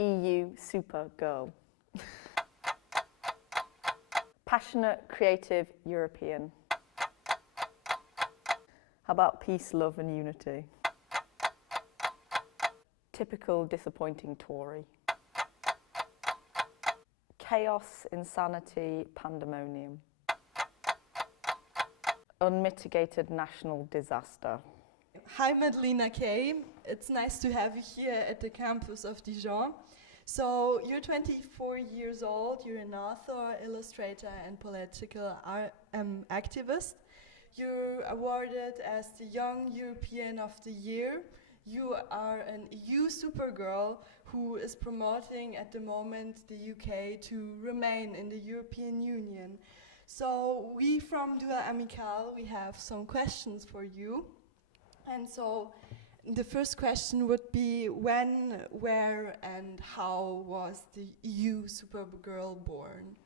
EU super girl. Passionate, creative, European. How about peace, love and unity? Typical disappointing Tory. Chaos, insanity, pandemonium. Unmitigated national disaster. Hi Madeleina K. It's nice to have you here at the campus of Dijon. So you're 24 years old, you're an author, illustrator and political activist. You're awarded as the Young European of the Year. You are an EU supergirl who is promoting at the moment the UK to remain in the European Union. So we from Duel Amical, we have some questions for you. And so the first question would be when, where and how was the EU Supergirl born?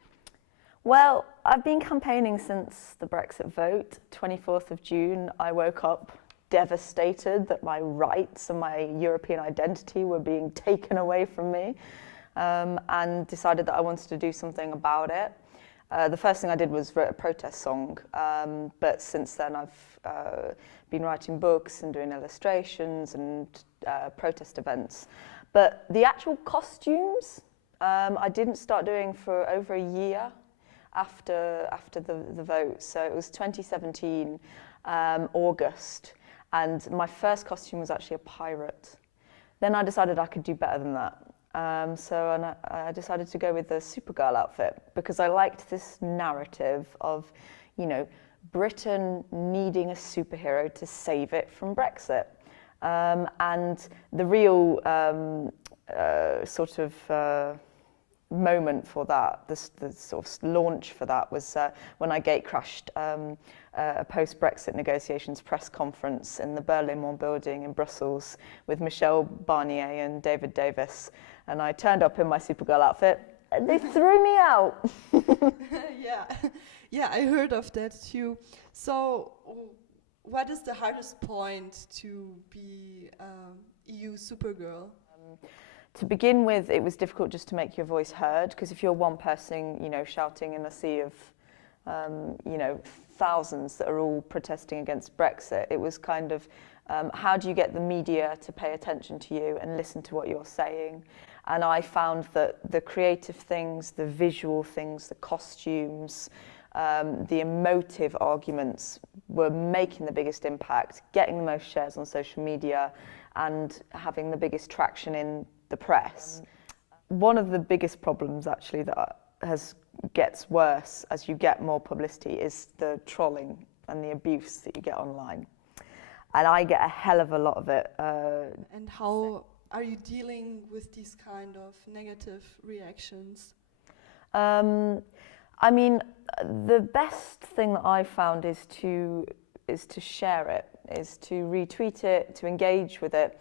Well, I've been campaigning since the Brexit vote. 24th of June, I woke up devastated that my rights and my European identity were being taken away from me, and decided that I wanted to do something about it. The first thing I did was write a protest song, but since then I've been writing books and doing illustrations and protest events. But the actual costumes, I didn't start doing for over a year after the vote. So it was 2017, August, and my first costume was actually a pirate. Then I decided I could do better than that. So I decided to go with the Supergirl outfit because I liked this narrative of, you know, Britain needing a superhero to save it from Brexit. And the real sort of moment for that, the sort of launch for that was when I gatecrashed a post-Brexit negotiations press conference in the Berlaymont building in Brussels with Michel Barnier and David Davis. And I turned up in my Supergirl outfit and they threw me out. Yeah, I heard of that too. So what is the hardest point to be EU Supergirl? To begin with, it was difficult just to make your voice heard, because if you're one person, you know, shouting in a sea of, you know, thousands that are all protesting against Brexit, it was kind of, how do you get the media to pay attention to you and listen to what you're saying? And I found that the creative things, the visual things, the costumes, the emotive arguments were making the biggest impact, getting the most shares on social media and having the biggest traction in the press. One of the biggest problems actually that gets worse as you get more publicity is the trolling and the abuse that you get online. And I get a hell of a lot of it. And how are you dealing with these kind of negative reactions? I mean, the best thing that I found is to share it, is to retweet it, to engage with it,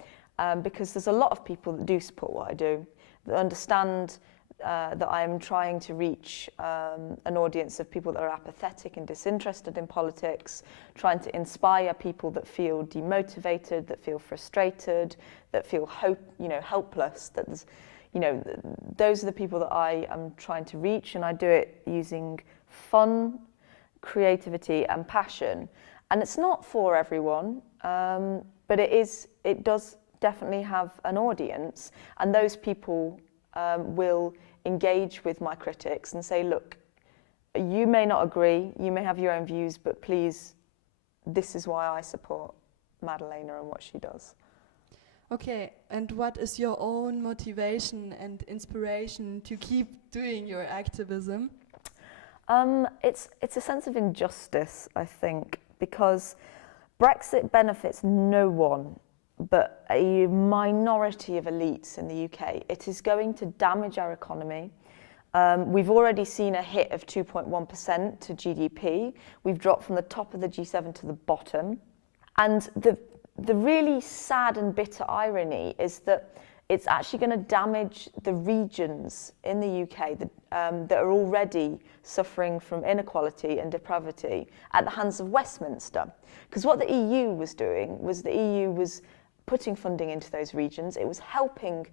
because there's a lot of people that do support what I do, that understand that I am trying to reach an audience of people that are apathetic and disinterested in politics, trying to inspire people that feel demotivated, that feel frustrated, that feel helpless. That there's, you know, those are the people that I am trying to reach, and I do it using fun, creativity, and passion. And it's not for everyone, but it does definitely have an audience, and those people will engage with my critics and say, look, you may not agree, you may have your own views, but please, this is why I support Madeleina and what she does. Okay, and what is your own motivation and inspiration to keep doing your activism? It's a sense of injustice, I think, because Brexit benefits no one but a minority of elites in the UK. It is going to damage our economy. We've already seen a hit of 2.1% to GDP. We've dropped from the top of the G7 to the bottom. And the really sad and bitter irony is that it's actually going to damage the regions in the UK that are already suffering from inequality and depravity at the hands of Westminster. Because what the EU was doing was the EU was putting funding into those regions. It was helping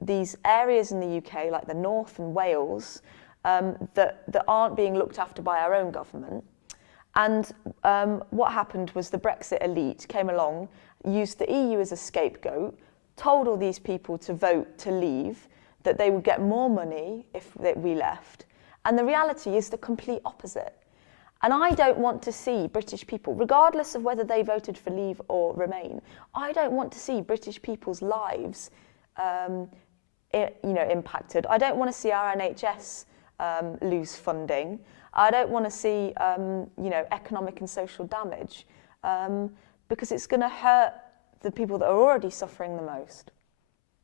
these areas in the UK, like the North and Wales, that aren't being looked after by our own government. And what happened was the Brexit elite came along, used the EU as a scapegoat, told all these people to vote to leave, that they would get more money if we left. And the reality is the complete opposite. And I don't want to see British people, regardless of whether they voted for leave or remain, I don't want to see British people's lives impacted. I don't want to see our NHS lose funding. I don't want to see economic and social damage because it's going to hurt the people that are already suffering the most.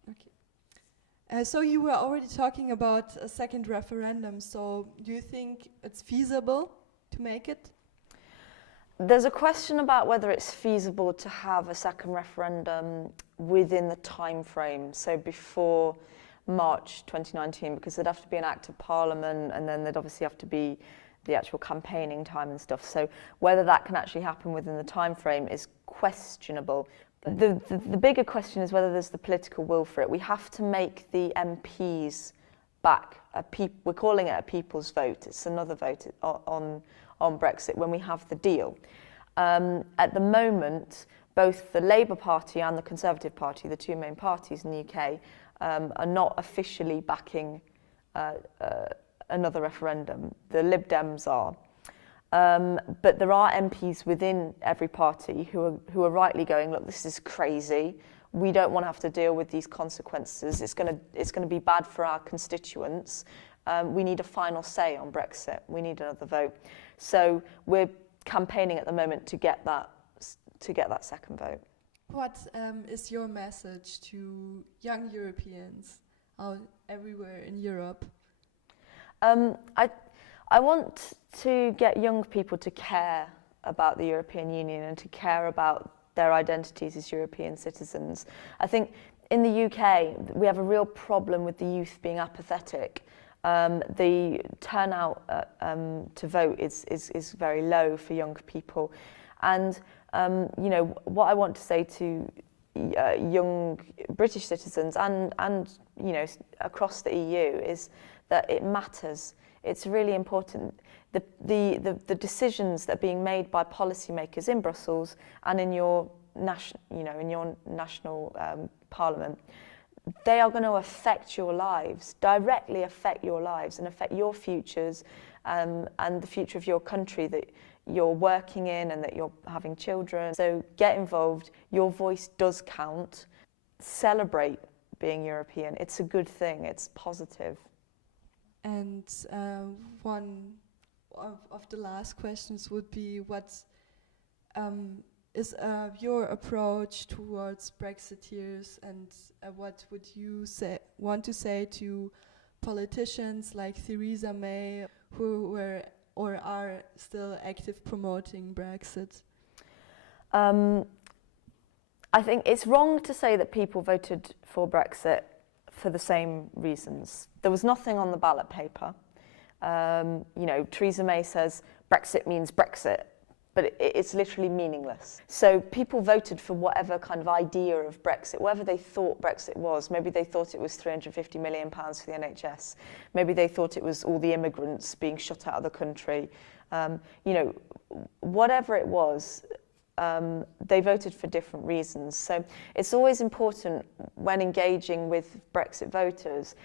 Okay. So you were already talking about a second referendum. So do you think it's feasible to make it? There's a question about whether it's feasible to have a second referendum within the time frame, so before March 2019, because there'd have to be an act of parliament and then there'd obviously have to be the actual campaigning time and stuff. So whether that can actually happen within the time frame is questionable. The bigger question is whether there's the political will for it. We have to make the MPs back. We're calling it a people's vote. It's another vote on Brexit when we have the deal. At the moment, both the Labour Party and the Conservative Party, the two main parties in the UK, are not officially backing another referendum. The Lib Dems are. But there are MPs within every party who are rightly going, look, this is crazy. We don't want to have to deal with these consequences. It's going to be bad for our constituents. We need a final say on Brexit. We need another vote. So we're campaigning at the moment to get that second vote. What is your message to young Europeans everywhere in Europe? I want to get young people to care about the European Union and to care about their identities as European citizens. I think in the UK, we have a real problem with the youth being apathetic. The turnout to vote is very low for young people. And, what I want to say to young British citizens and across the EU is that it matters. It's really important. The decisions that are being made by policymakers in Brussels and in your national parliament, they are going to affect your lives, directly affect your lives and affect your futures and the future of your country that you're working in and that you're having children. So get involved. Your voice does count. Celebrate being European. It's a good thing. It's positive. And one of the last questions would be, what is your approach towards Brexiteers, and what would you want to say to politicians like Theresa May, who were or are still active promoting Brexit? I think it's wrong to say that people voted for Brexit for the same reasons. There was nothing on the ballot paper. Theresa May says Brexit means Brexit, but it's literally meaningless. So people voted for whatever kind of idea of Brexit, whatever they thought Brexit was. Maybe they thought it was £350 million for the NHS. Maybe they thought it was all the immigrants being shut out of the country. Whatever it was, they voted for different reasons. So it's always important when engaging with Brexit voters,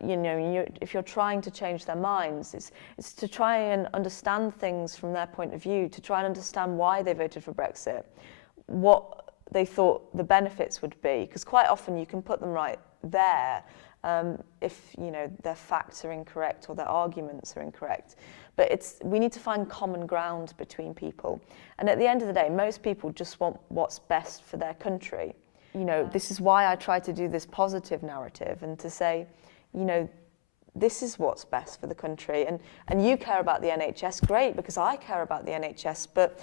if you're trying to change their minds, it's to try and understand things from their point of view, to try and understand why they voted for Brexit, what they thought the benefits would be, because quite often you can put them right there if their facts are incorrect or their arguments are incorrect. But we need to find common ground between people. And at the end of the day, most people just want what's best for their country. This is why I try to do this positive narrative and to say, this is what's best for the country. And you care about the NHS, great, because I care about the NHS. But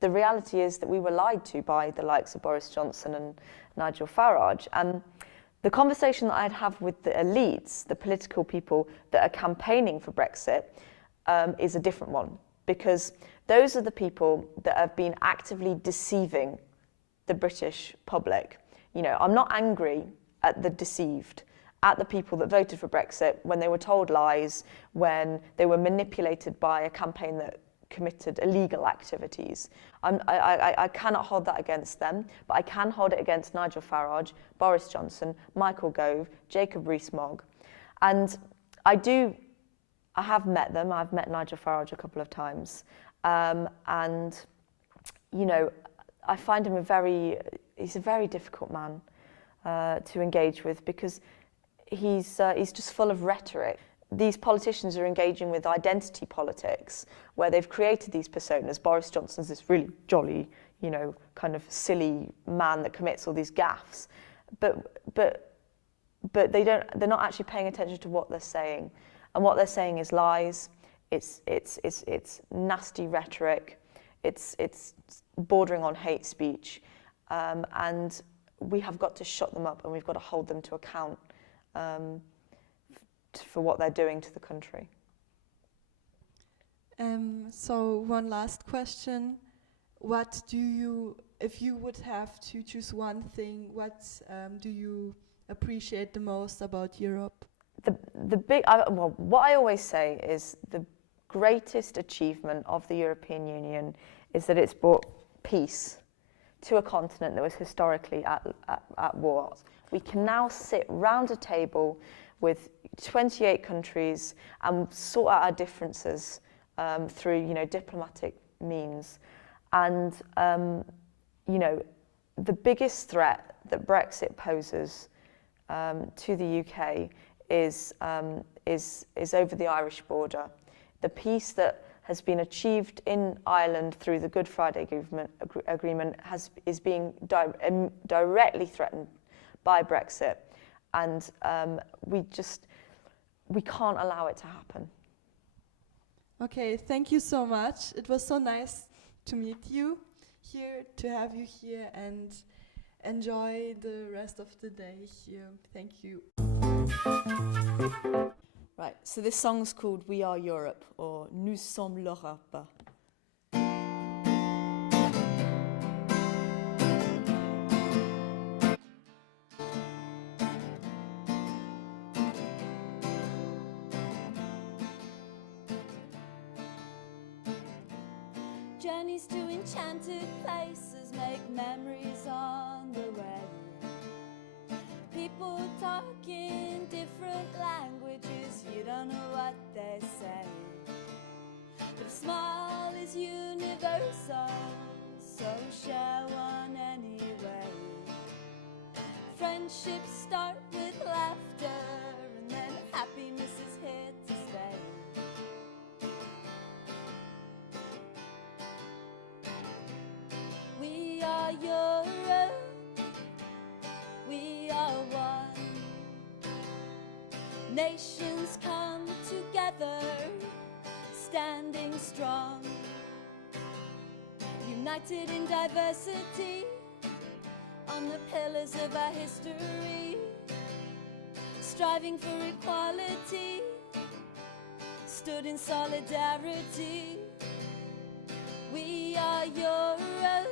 the reality is that we were lied to by the likes of Boris Johnson and Nigel Farage. And the conversation that I'd have with the elites, the political people that are campaigning for Brexit, is a different one. Because those are the people that have been actively deceiving the British public. I'm not angry at the deceived. at the people that voted for Brexit when they were told lies, when they were manipulated by a campaign that committed illegal activities. I cannot hold that against them, but I can hold it against Nigel Farage, Boris Johnson, Michael Gove, Jacob Rees-Mogg. And I have met them. I've met Nigel Farage a couple of times. And, you know, I find him he's a very difficult man to engage with, because he's just full of rhetoric. These politicians are engaging with identity politics, where they've created these personas. Boris Johnson's this really jolly, you know, kind of silly man that commits all these gaffes, but they're not actually paying attention to what they're saying, and what they're saying is lies. It's nasty rhetoric. It's bordering on hate speech, and we have got to shut them up, and we've got to hold them to account for what they're doing to the country. So one last question. What do you, if you would have to choose one thing, what do you appreciate the most about Europe? What I always say is the greatest achievement of the European Union is that it's brought peace to a continent that was historically at war. We can now sit round a table with 28 countries and sort out our differences through, you know, diplomatic means. And, you know, the biggest threat that Brexit poses to the UK is over the Irish border. The peace that has been achieved in Ireland through the Good Friday Agreement is being directly threatened by Brexit, and we can't allow it to happen. Okay, thank you so much. It was so nice to meet you here, to have you here, and enjoy the rest of the day here. Thank you. Right, so this song's called We Are Europe, or Nous sommes l'Europe. Journeys to enchanted places make memories on the way. People talk in different languages, you don't know what they say. But a smile is universal, so share one anyway. Friendships start with laughter, and then happiness is here to stay. We are Europe, we are one. Nations come together, standing strong. United in diversity, on the pillars of our history. Striving for equality, stood in solidarity. We are Europe,